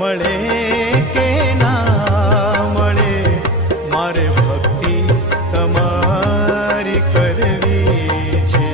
મળે કે ના મળે, મારે ભક્તિ તમારી કરવી છે.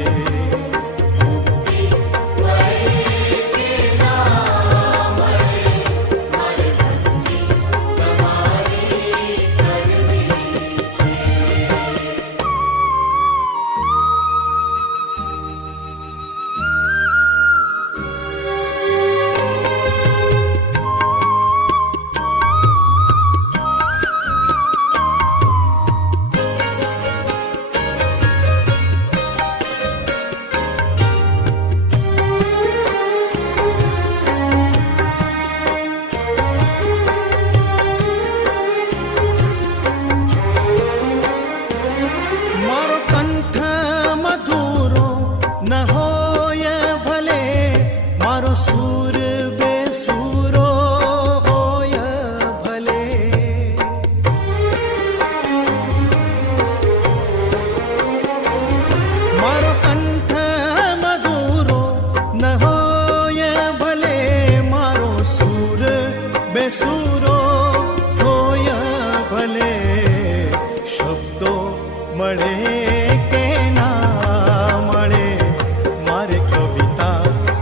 બેસુરો હોય ભલે, શબ્દો મળે કે ના મળે, મારે કવિતા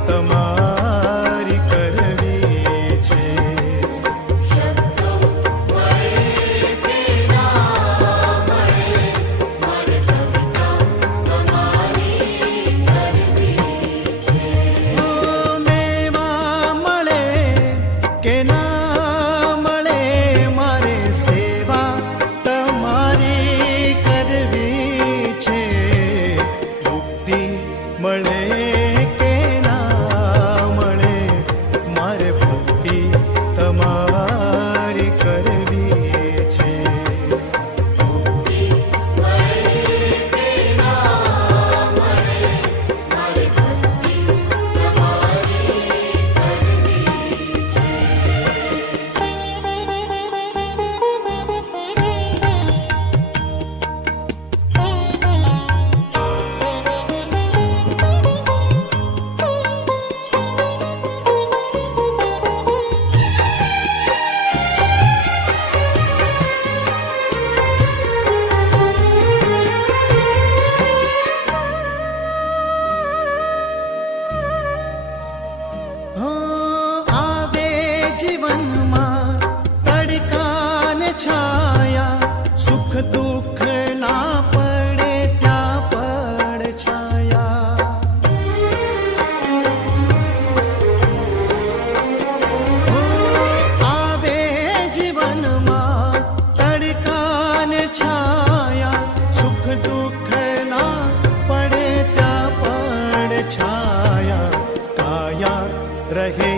તમારી કરવી છે. મેવા મળે કે ના મળે કે ના મળે, મારે ભક્તિ તમારી કરવી છે. જીવનમાં તડકા ને છાયા, સુખ દુઃખ ના પડે ત્યાં પડ છાયા. આવે જીવનમાં તડકા ને છાયા, સુખ દુઃખ ના પડે ત્યાં પડ છાયા. કાયા રહે